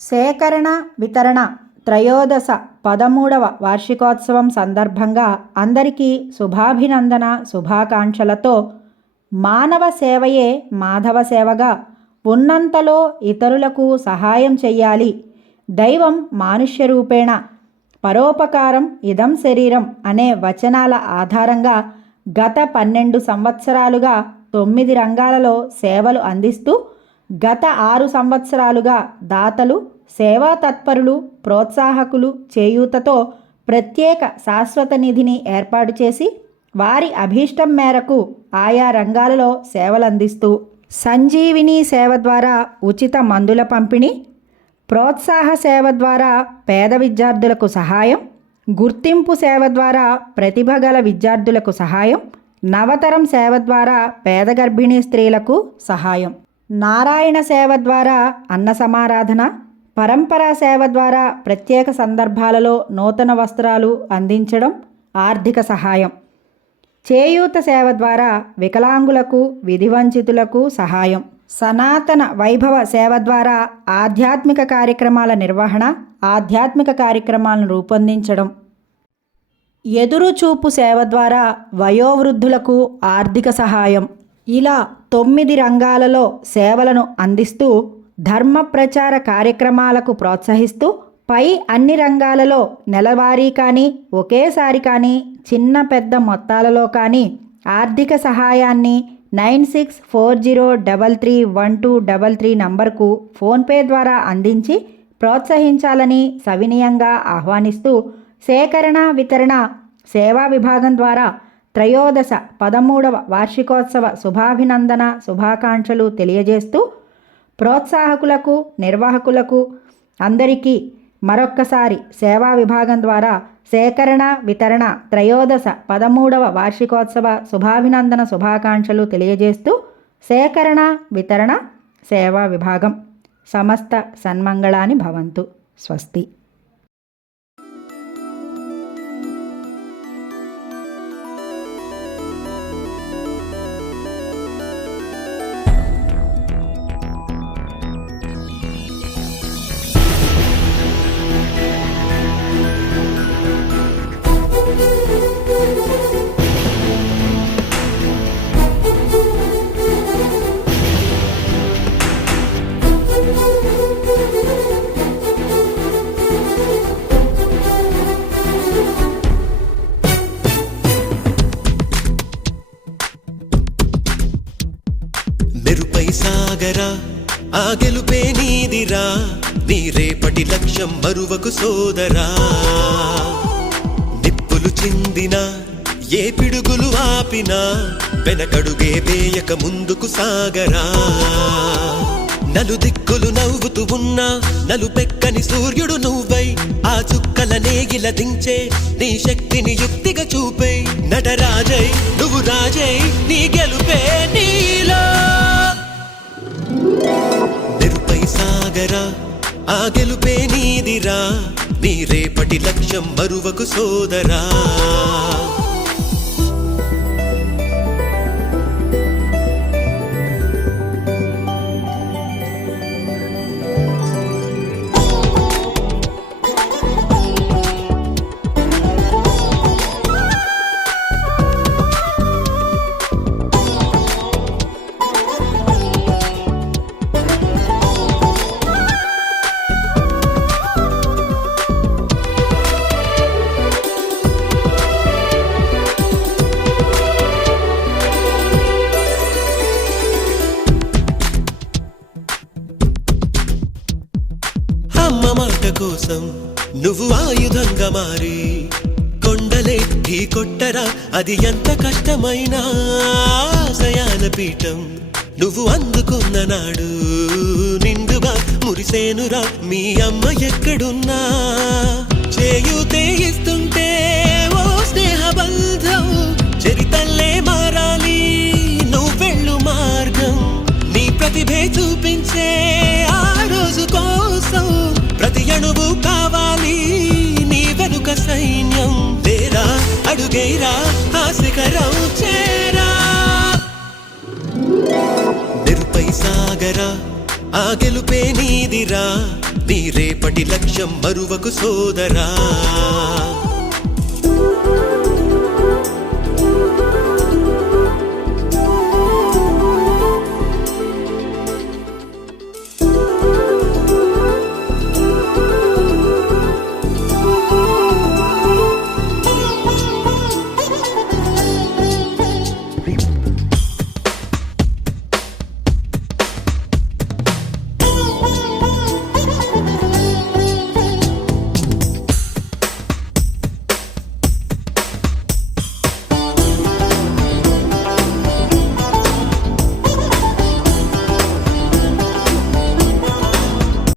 సేకరణ వితరణ త్రయోదశ 13వ వార్షికోత్సవం సందర్భంగా అందరికీ శుభాభినందన శుభాకాంక్షలతో మానవ సేవయే మాధవ సేవగా ఉన్నంతలో ఇతరులకు సహాయం చెయ్యాలి. దైవం మానుష్య రూపేణ పరోపకారం ఇదం శరీరం అనే వచనాల ఆధారంగా గత 12 సంవత్సరాలుగా 9 రంగాలలో సేవలు అందిస్తూ గత 6 సంవత్సరాలుగా దాతలు, సేవా తత్పరులు, ప్రోత్సాహకులు చేయూతతో ప్రత్యేక శాశ్వత నిధిని ఏర్పాటు చేసి వారి అభీష్టం మేరకు ఆయా రంగాలలో సేవలందిస్తూ సంజీవిని సేవ ద్వారా ఉచిత మందుల పంపిణీ, ప్రోత్సాహ సేవ ద్వారా పేద విద్యార్థులకు సహాయం, గుర్తింపు సేవ ద్వారా ప్రతిభ గల విద్యార్థులకు సహాయం, నవతరం సేవ ద్వారా పేద గర్భిణీ స్త్రీలకు సహాయం, నారాయణ సేవ ద్వారా అన్న సమారాధన, పరంపరా సేవ ద్వారా ప్రత్యేక సందర్భాలలో నూతన వస్త్రాలు అందించడం, ఆర్థిక సహాయం, చేయూత సేవ ద్వారా వికలాంగులకు విధివంచితులకు సహాయం, సనాతన వైభవ సేవ ద్వారా ఆధ్యాత్మిక కార్యక్రమాల నిర్వహణ, ఆధ్యాత్మిక కార్యక్రమాలను రూపొందించడం, ఎదురుచూపు సేవ ద్వారా వయోవృద్ధులకు ఆర్థిక సహాయం, ఇలా 9 రంగాలలో సేవలను అందిస్తూ ధర్మ ప్రచార కార్యక్రమాలకు ప్రోత్సహిస్తూ పై అన్ని రంగాలలో నెలవారీ కానీ ఒకేసారి కానీ చిన్న పెద్ద మొత్తాలలో కానీ ఆర్థిక సహాయాన్ని 9640331233 నంబర్కు ఫోన్పే ద్వారా అందించి ప్రోత్సహించాలని సవినయంగా ఆహ్వానిస్తూ సేకరణ వితరణ సేవా విభాగం ద్వారా త్రయోదశ 13వ వార్షికోత్సవ శుభాభినందన శుభాకాంక్షలు తెలియజేస్తూ ప్రోత్సాహకులకు నిర్వాహకులకు అందరికీ మరొక్కసారి సేవా విభాగం ద్వారా సేకరణ వితరణ త్రయోదశ 13వ వార్షికోత్సవ శుభాభినందన శుభాకాంక్షలు తెలియజేస్తూ సేకరణ వితరణ సేవా విభాగం సమస్త సన్మంగళాని భవంతు. స్వస్తి. మెరుపై సాగరా ఆ గెలుపే నీదిరా, నీ రేపటి లక్ష్యం మరువకు సోదరా. నిప్పులు చిందినా ఏ పిడుగులు ఆపినా వెనకడుగే వేయక ముందుకు సాగరా. నలుదిక్కులు నవ్వుతూ ఉన్నా నలుపెక్కని సూర్యుడు నువ్వై ఆ చుక్కల నేగిల దించే నీ శక్తిని యుక్తిగా చూపే నటరాజై నువ్వు రాజై నీ గెలుపే నీలో. మెరుపై సాగరా ఆ గెలుపే నీదిరా, నీ రేపటి లక్ష్యం మరువకు సోదరా. అమ్మ మాట కోసం నువ్వు ఆయుధంగా మారి కొండలే ఢీ కొట్టరా, అది ఎంత కష్టమైనా ఆశయాల పీఠం నువ్వు అందుకున్న నాడు నిండుగా మురిసేనురా మీ అమ్మ ఎక్కడున్నా. చేయూతే ఇస్తుంటే ఓ స్నేహ బంధం చరితల్లే మారాలి నువ్వెళ్ళు మార్గం. నీ ప్రతిభే చూపించే ఆ రోజు కోసం ప్రతి అణువు కావాలి నీ వెనుక సైన్యం. లేరా అడుగేరా ఆ శిఖరం చేరా. మెరుపై సాగరా ఆ గెలుపే నీదిరా, నీ రేపటి లక్ష్యం మరువకు సోదరా